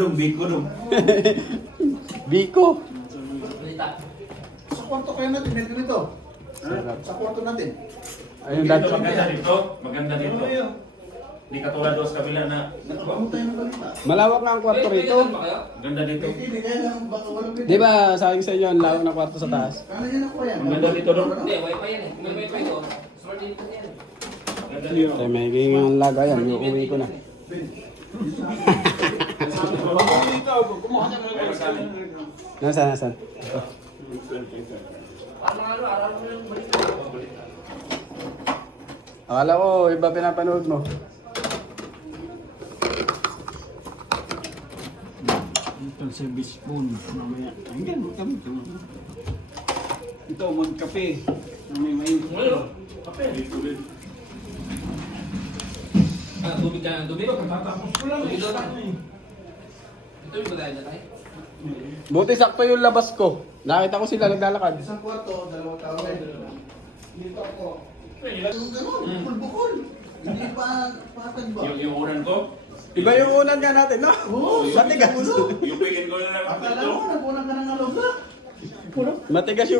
Dong, Biko dong. Biko. Sa kwarto kaya natin, may ganito. Sarap. Sa kwarto natin. Ayun Dito, dati. maganda dito. Maganda dito. Hindi katulad doon sa kabila na. Nagbago tayo ng balita. Malawak na ang kwarto rito. Ganda dito. Hindi, kaya lang baka walang pwede. Di ba sabi sa inyo ang lawak ng kwarto sa taas? Kala niya na ko yan. Maganda dito dong. Hindi, wifi yan eh. Kung may wifi ko, smart din po yan. Ganda dito. Ay, may higing ang laga yan. Uuwi ko na. Pero sa amin. Nasaan? Araw-araw mo yung balita. Akala ko iba pinapanood mo. Ito service spoon. Mamaya. Hanggang kami ito. Ito, magkape. May mainit. Ah, tubig ka ng tubig. Tubig daw tayo. Tubig ba tayo na tayo? Buti sakto yung labas ko. Nakita ko sila naglalakad. Isang kwarto, dalawang tao. Dito ako. Yung gano'n, bukol-bukol. Hindi pa patag ba? Yung unan ko. Iba yung unan nga natin, no? Oo, Matigas. Yung weekend ko na lang. Akala mo, nagpunang ka ng alog na. Matigas yung